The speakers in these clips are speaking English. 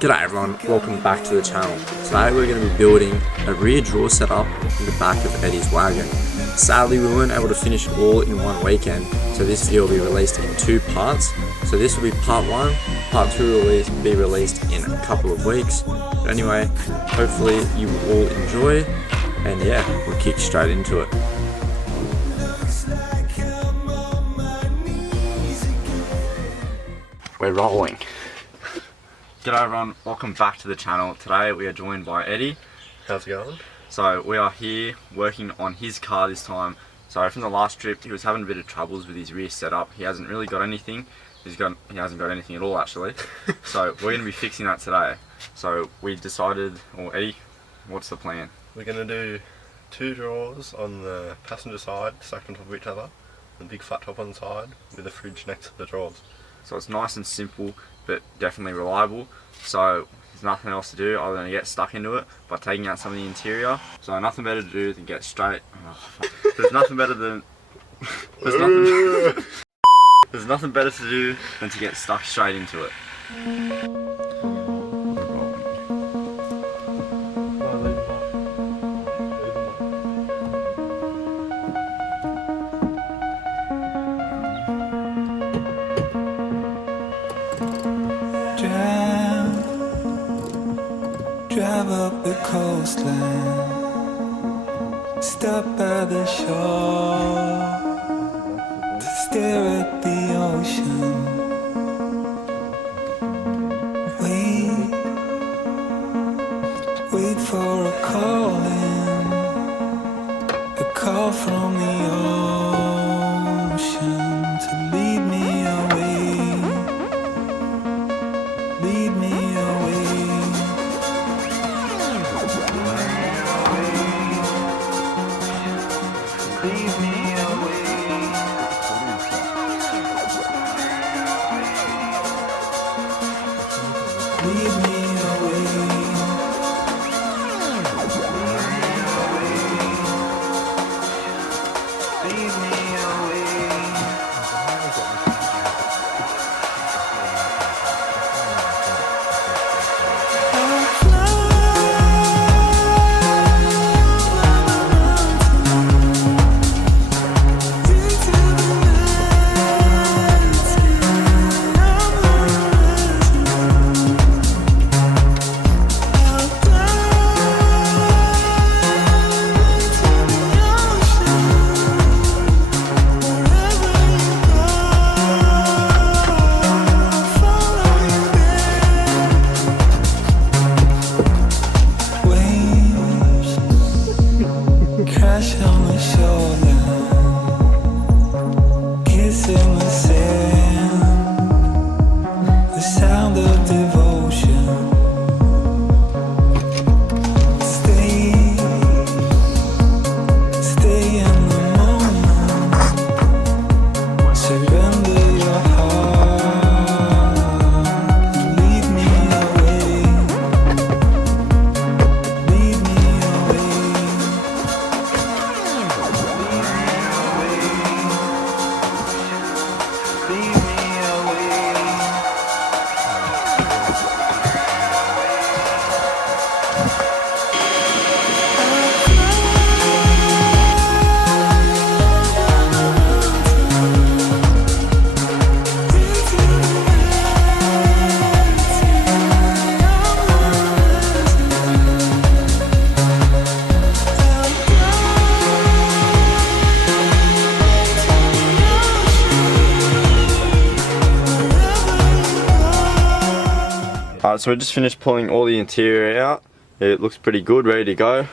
G'day everyone, welcome back to the channel. Today we're going to be building a rear draw setup in the back of Eddie's wagon. Sadly we weren't able to finish it all in one weekend, so this video will be released in two parts. So this will be part 1, part 2 will be released in a couple of weeks. But anyway, hopefully you will all enjoy, and yeah, we'll kick straight into it. We're rolling. G'day everyone, welcome back to the channel. Today we are joined by Eddie. How's it going? So we are here working on his car this time. So from the last trip he was having a bit of troubles with his rear setup. He hasn't really got anything. He hasn't got anything at all actually. So we're going to be fixing that today. So we decided, or Eddie, what's the plan? We're going to do 2 drawers on the passenger side stacked on top of each other, and a big flat top on the side with a fridge next to the drawers. So it's nice and simple, but definitely reliable. So there's nothing else to do other than to get stuck into it by taking out some of the interior. So nothing better to do than get straight. There's nothing better than. There's nothing better to do than to get stuck straight into it. Drive up the coastline, stop by the shore to stare at the ocean. Wait for a call from the ocean to lead me away, lead me away. Leave me away. Leave me away. Leave me away. Crash on the shoreline, kissing the sand, the sound of devotion. Stay in the moment, surrender your heart, and lead me away, lead me away. Leave me away. Alright, so we just finished pulling all the interior out. It looks pretty good, ready to go.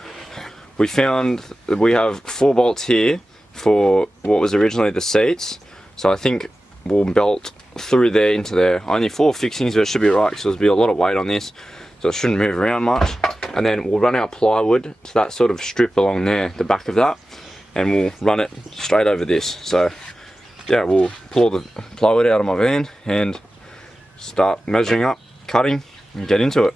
We found that we have 4 bolts here for what was originally the seats. So I think we'll belt through there into there. Only 4 fixings, but it should be right because there'll be a lot of weight on this. So it shouldn't move around much. And then we'll run our plywood to that sort of strip along there, the back of that. And we'll run it straight over this. So yeah, we'll pull all the plywood out of my van and start measuring up, cutting, and get into it.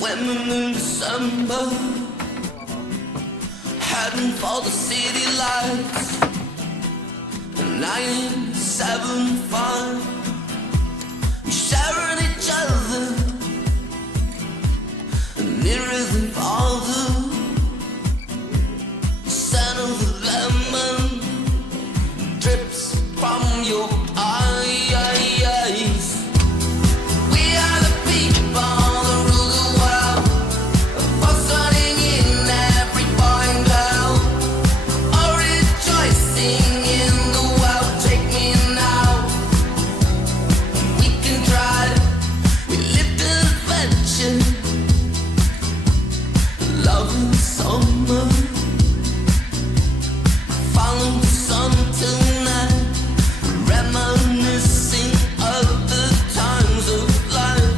swimming in December, heading for the city lights. 975, we sharing each other, nearer than farther. Scent of the lemon drips from your eyes. We are the people that rule the world, buzzing in every boy and girl, all rejoicing in the world. Take me now, we can try. We live the adventure, love in summer, follow the sun tonight, reminiscing of the times of life.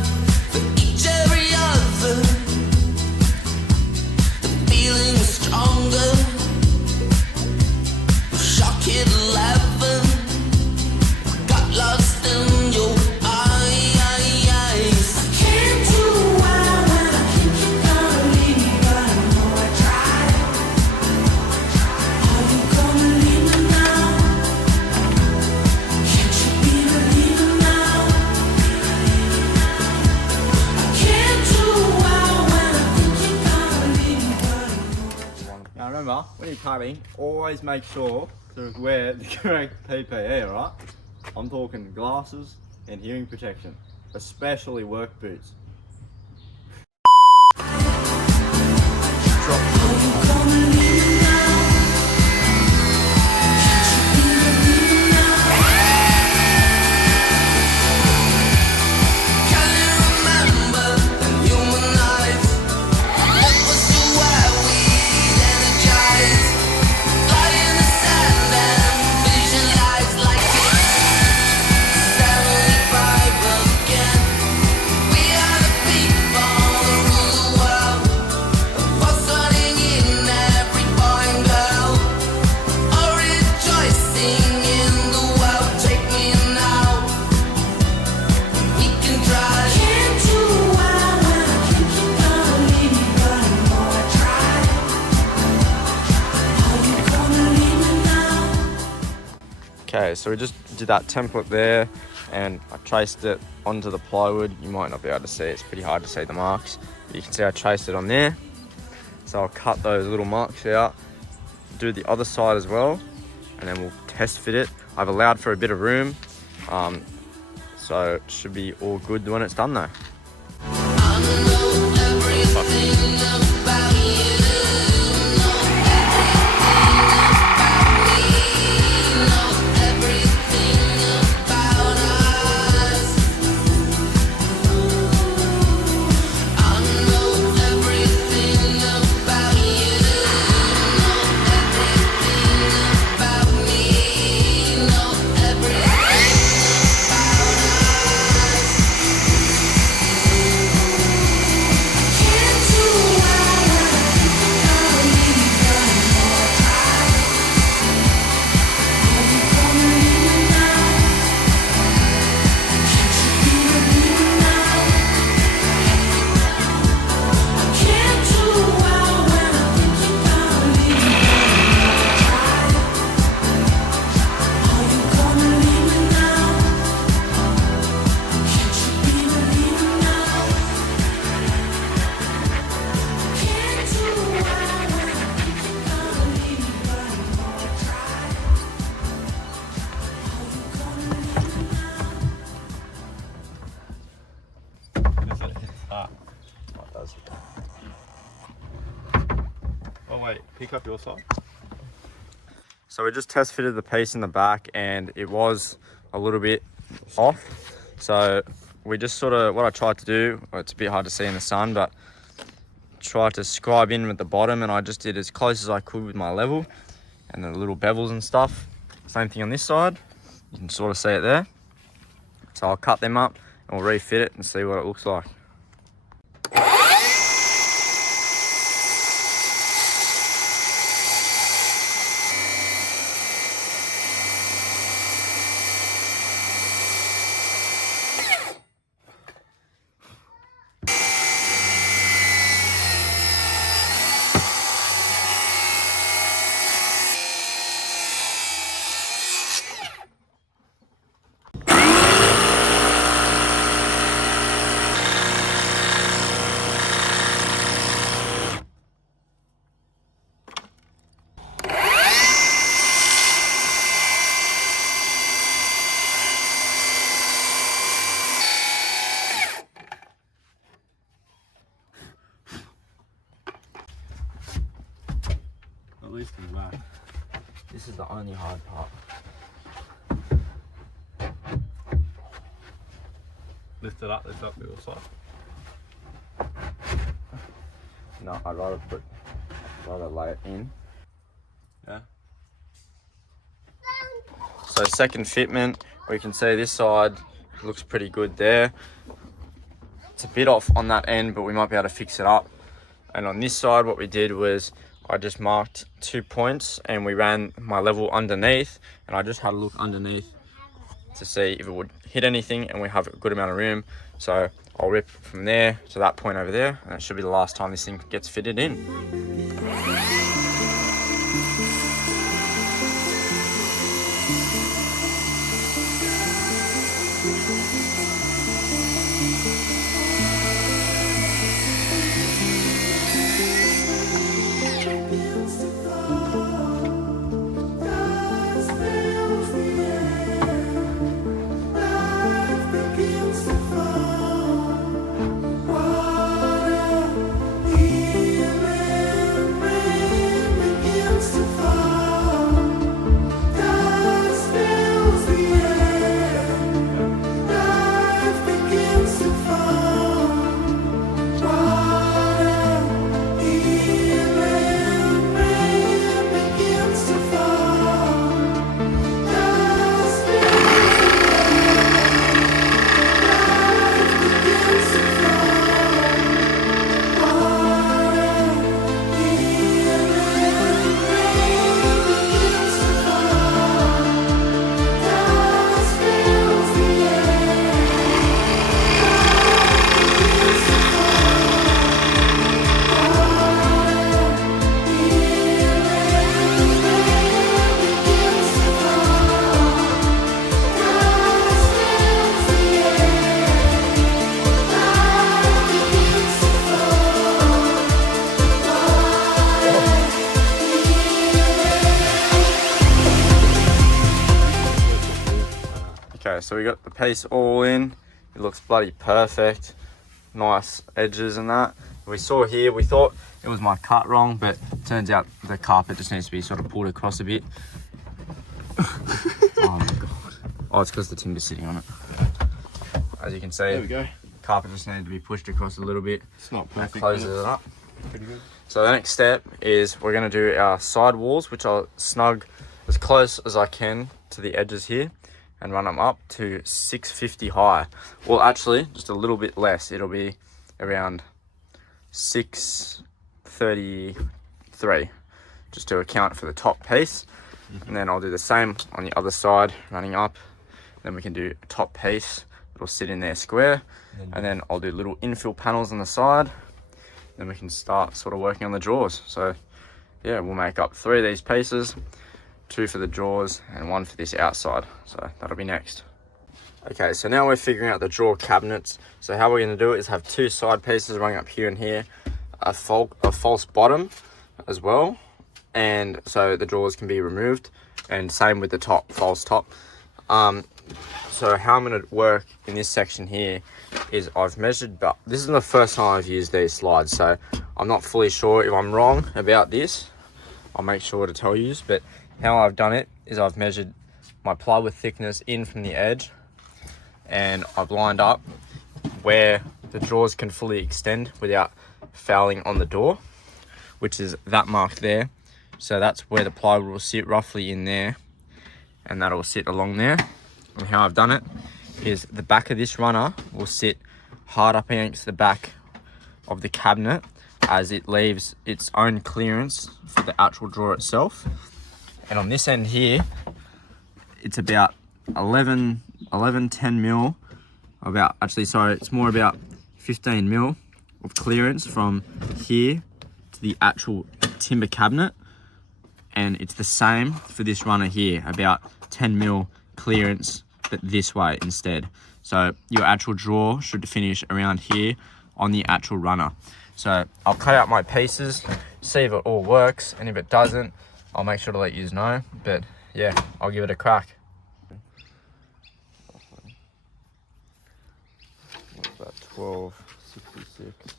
For each every other, the feeling is stronger. Shock at 11, got lost in your eyes. I can't do well when I think you're gonna leave me, but I know I tried. Are you gonna leave me now? Can't you be believing now? I can't do well when I think you're gonna leave me, but I know. Now remember, when you're cutting, always make sure to wear the correct PPE, alright? I'm talking glasses and hearing protection, especially work boots. Can you remember the human eyes? It was so where we'd energize, fly in the sand and visualize like it's 75 again. We are the people that rule the world, buzzing in every boy and girl, all rejoicing in the world. Take me now, we can try. Can't do well when I think you're gonna leave me, but I know I tried. Are you gonna leave me now? Okay, so we just did that template there and I traced it onto the plywood. You might not be able to see, it's pretty hard to see the marks. But you can see I traced it on there. So I'll cut those little marks out, do the other side as well, and then we'll test fit it. I've allowed for a bit of room, so it should be all good when it's done though. I know everything about you, know everything about me, know everything about us. I know everything about you, know everything about me, know everything about us. Can't do well when I think you're gonna leave me, but I know I tried. Are you gonna leave me now? Can't you be believing now? I can't do well when I think you're gonna leave me, but I know I tried. Are you gonna leave me now? Can't you be believing now? Can't do well when I think you're gonna leave me, but I know I tried. Are you gonna leave me now? Oh wait, pick up your side. So we just test fitted the piece in the back and it was a little bit off. So we just sort of, what I tried to do, well, it's a bit hard to see in the sun, but tried to scribe in with the bottom and I just did as close as I could with my level and the little bevels and stuff. Same thing on this side, you can sort of see it there. So I'll cut them up and we'll refit it and see what it looks like. is the only hard part. Lift it up the other side. No, I'd rather lay it in. Yeah. So second fitment, we can see this side looks pretty good there. It's a bit off on that end, but we might be able to fix it up. And on this side, what we did was I just marked 2 points and we ran my level underneath, and I just had a look underneath to see if it would hit anything, and we have a good amount of room. So I'll rip from there to that point over there, and it should be the last time this thing gets fitted in. Okay, so we got the piece all in. It looks bloody perfect. Nice edges and that. We saw here, we thought it was my cut wrong, but turns out the carpet just needs to be sort of pulled across a bit. Oh my god. Oh, it's because the timber's sitting on it. As you can see, There we go. carpet just needed to be pushed across a little bit. It's not That perfect. closes but it up. it's pretty good. So the next step is we're going to do our side walls, which I'll snug as close as I can to the edges here and run them up to 650 high. Well, actually, just a little bit less. It'll be around 633, just to account for the top piece. And then I'll do the same on the other side, running up. Then we can do a top piece. It'll sit in there square. And then I'll do little infill panels on the side. Then we can start sort of working on the drawers. So yeah, we'll make up 3 of these pieces, 2 for the drawers and 1 for this outside. So that'll be next. Okay, so now we're figuring out the drawer cabinets. So how we're going to do it is have 2 side pieces running up here and here, a false bottom as well, and so the drawers can be removed, and same with the top, false top. So how I'm going to work in this section here is I've measured, but this is the first time I've used these slides, so I'm not fully sure if I'm wrong about this. I'll make sure to tell you, but how I've done it is I've measured my plywood thickness in from the edge, and I've lined up where the drawers can fully extend without fouling on the door, which is that mark there. So that's where the plywood will sit, roughly in there, and that'll sit along there. And how I've done it is the back of this runner will sit hard up against the back of the cabinet, as it leaves its own clearance for the actual drawer itself. And on this end here, it's about 10 mil, it's more about 15 mil of clearance from here to the actual timber cabinet. And it's the same for this runner here, about 10 mil clearance, but this way instead. So your actual drawer should finish around here on the actual runner. So I'll cut out my pieces, see if it all works, and if it doesn't, I'll make sure to let you know. But yeah, I'll give it a crack. What's that, 1266?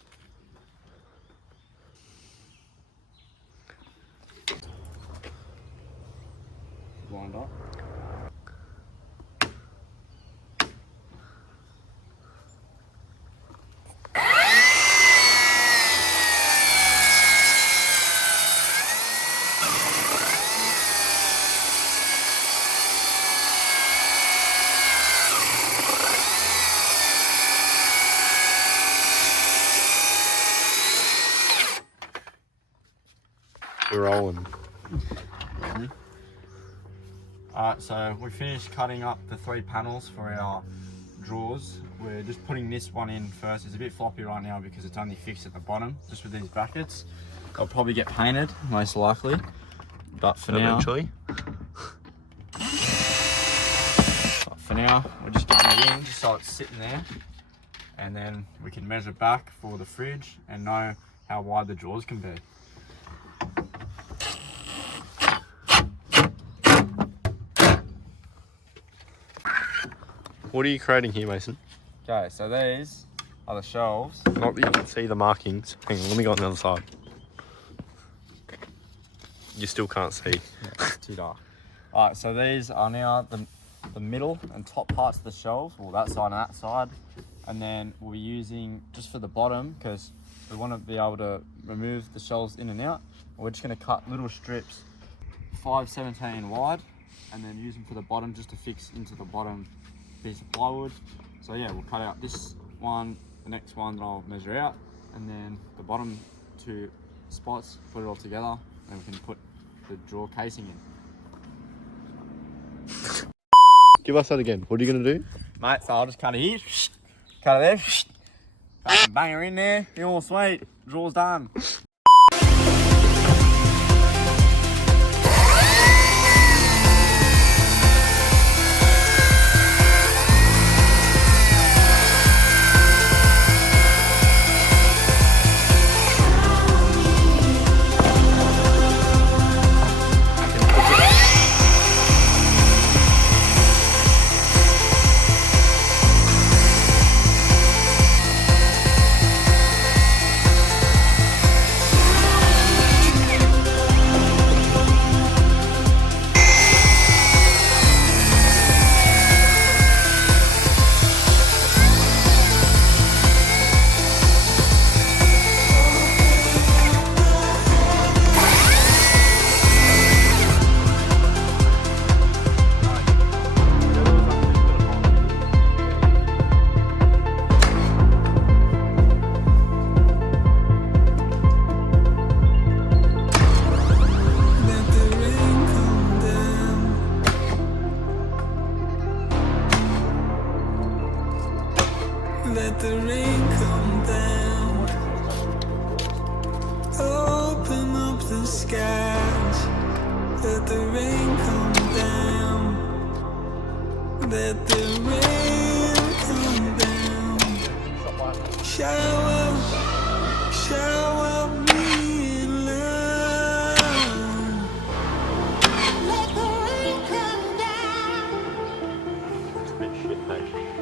We're rolling. Alright, so we finished cutting up the 3 panels for our drawers. We're just putting this one in first. It's a bit floppy right now because it's only fixed at the bottom, just with these brackets. They'll probably get painted, most likely. But for Eventually. now, we're just getting it in just so it's sitting there. And then we can measure back for the fridge and know how wide the drawers can be. What are you creating here, Mason? Okay, so these are the shelves. Not that you can see the markings. Hang on, let me go on the other side. You still can't see. It's too dark. Alright, so these are now the middle and top parts of the shelves, well that side and that side. And then we'll be using, just for the bottom, because we want to be able to remove the shelves in and out, we're just going to cut little strips 5/17 wide and then use them for the bottom just to fix into the bottom piece of plywood. So yeah, we'll cut out this one, the next one that I'll measure out, and then the bottom 2 spots, put it all together, and we can put the drawer casing in. Give us that again. What are you going to do? Mate, so I'll just cut it here, cut it there, fucking bang her in there, you're all sweet, draw's done. Let the rain come down. Let the rain come down. Open up the skies. Let the rain come down. Let the rain come down. Shower, shower me in love. Let the rain come down. It's a bit shit, mate.